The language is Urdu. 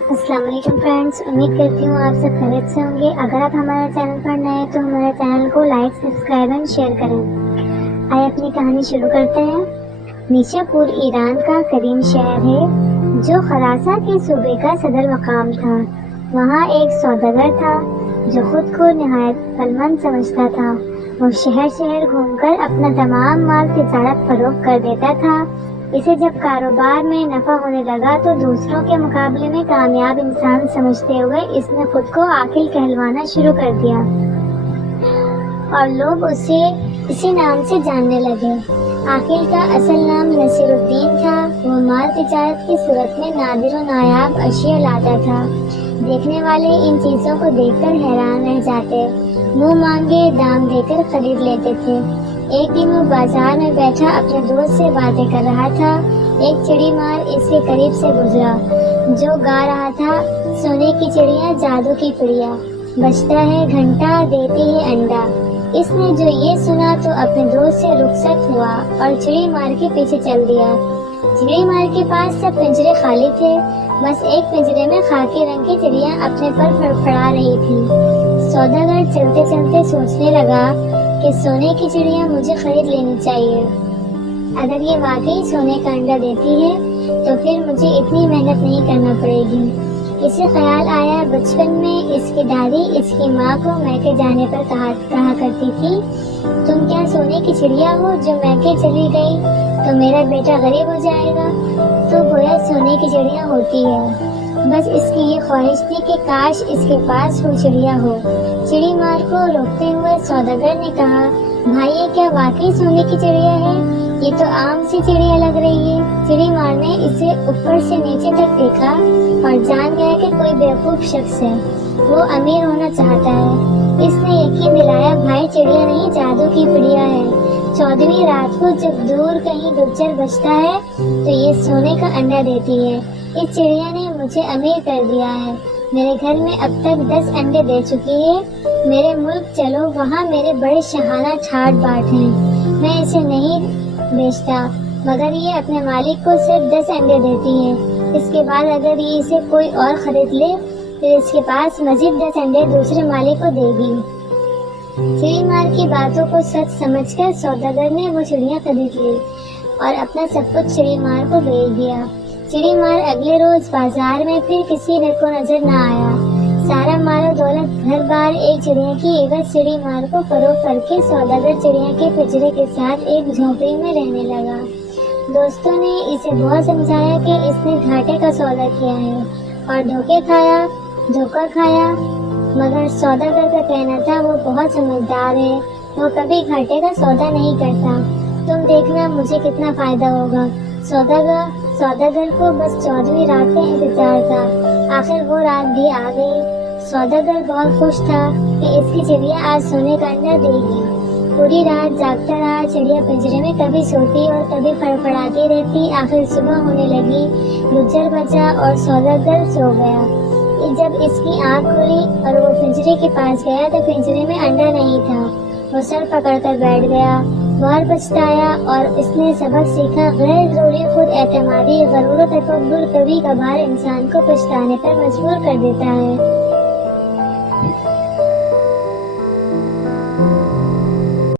السلام علیکم فرینڈس، امید کرتی ہوں آپ سب خیریت سے ہوں گے۔ اگر آپ ہمارے چینل پر نئے ہیں تو ہمارے چینل کو لائک، سبسکرائب اینڈ شیئر کریں۔ آئے اپنی کہانی شروع کرتے ہیں۔ نیشا پور ایران کا قدیم شہر ہے جو خراساں کے صوبے کا صدر مقام تھا۔ وہاں ایک سوداگر تھا جو خود کو نہایت عقلمند سمجھتا تھا۔ وہ شہر شہر گھوم کر اپنا تمام مال تجارت فروخت کر دیتا تھا۔ اسے جب کاروبار میں نفع ہونے لگا تو دوسروں کے مقابلے میں کامیاب انسان سمجھتے ہوئے اس نے خود کو عاقل کہلوانا شروع کر دیا اور لوگ اسے اسی نام سے جاننے لگے۔ عاقل کا اصل نام نصیر الدین تھا۔ وہ مال تجارت کی صورت میں نادر و نایاب اشیاء لاتا تھا۔ دیکھنے والے ان چیزوں کو دیکھ کر حیران رہ جاتے، منہ مانگے دام دے کر خرید لیتے تھے۔ ایک دن وہ بازار میں بیٹھا اپنے دوست سے باتیں کر رہا تھا۔ ایک چڑی مار اس کے قریب سے گزرا جو گا رہا تھا، سونے کی چڑیا جادو کی پڑیا، بجتا ہے گھنٹا دیتی ہے انڈا۔ اس نے جو یہ سنا تو اپنے دوست سے رخصت ہوا اور چڑی مار کے پیچھے چل دیا۔ چڑی مار کے پاس سب پنجرے خالی تھے، بس ایک پنجرے میں خاکی رنگ کی چڑیا اپنے پر فڑفڑا رہی تھی۔ سوداگر چلتے چلتے سوچنے لگا کہ سونے کی چڑیا مجھے خرید لینی چاہیے۔ اگر یہ واقعی سونے کا انڈا دیتی ہے تو پھر مجھے اتنی محنت نہیں کرنا پڑے گی۔ اسے خیال آیا بچپن میں اس کی دادی اس کی ماں کو میکے جانے پر کہا کرتی تھی، تم کیا سونے کی چڑیا ہو جو میکے چلی گئی تو میرا بیٹا غریب ہو جائے گا؟ تو گویا سونے کی چڑیا ہوتی ہے۔ بس اس کی یہ خواہش تھی کہ کاش اس کے پاس وہ چڑیا ہو۔ چڑی مار کو روکتے ہوئے سوداگر نے کہا، بھائی یہ کیا واقعی سونے کی چڑیا ہے؟ یہ تو عام سی چڑیا لگ رہی ہے۔ چڑی مار نے اسے اوپر سے نیچے تک دیکھا اور جان گیا کہ کوئی بیوقوف شخص ہے، وہ امیر ہونا چاہتا ہے۔ اس نے یقین دلایا، بھائی چڑیا نہیں جادو کی پڑیا ہے۔ 14ویں رات کو جب دور کہیں گجر بجتا ہے تو یہ سونے کا انڈا دیتی ہے۔ اس چڑیا نے مجھے امیر کر دیا ہے۔ میرے گھر میں اب تک 10 انڈے دے چکی ہے۔ میرے ملک چلو، وہاں میرے بڑے شاہانہ ٹھاٹ باٹ ہیں۔ میں اسے نہیں بیچتا، مگر یہ اپنے مالک کو صرف 10 انڈے دیتی ہے۔ اس کے بعد اگر یہ اسے کوئی اور خرید لے پھر اس کے پاس مزید 10 انڈے دوسرے مالک کو دے گی۔ چڑی مار کی باتوں کو سچ سمجھ کر سوداگر نے وہ چڑیاں خرید لی اور اپنا سب کچھ چڑی مار کو بھیج دیا۔ چڑی مار اگلے روز بازار میں پھر کسی کو نظر نہ آیا۔ سارا مال و دولت گھر بار ایک چڑیا کی عوض چڑی مار کو فروخت کر کے سوداگر چڑیا کے پنجرے کے ساتھ ایک جھونپڑی میں رہنے لگا۔ دوستوں نے اسے بہت سمجھایا کہ اس نے گھاٹے کا سودا کیا ہے اور دھوکہ کھایا، مگر سوداگر کا کہنا تھا وہ بہت سمجھدار ہے، وہ کبھی گھاٹے کا سودا نہیں کرتا۔ تم دیکھنا مجھے کتنا فائدہ ہوگا۔ سوداگر کو بس 14ویں رات کا انتظار تھا۔ آخر وہ رات بھی آ گئی۔ سوداگر بہت خوش تھا کہ اس کی چڑیا آج سونے کا انڈا دے گی۔ پوری رات جاگتا رہا۔ چڑیا پنجرے میں کبھی سوتی اور کبھی فڑفڑاتی رہتی۔ آخر صبح ہونے لگی، گجر بجا اور سوداگر سو گیا۔ جب اس کی آنکھ کھلی اور وہ پنجرے کے پاس گیا تو پنجرے میں انڈا نہیں تھا۔ وہ سر پکڑ کر بیٹھ گیا، بہت پچھتایا اور اس نے سبق سیکھا، غیر ضروری خود اعتمادی، غرور و تکبر کبھی کبھار انسان کو پچھتانے پر مجبور کر دیتا ہے۔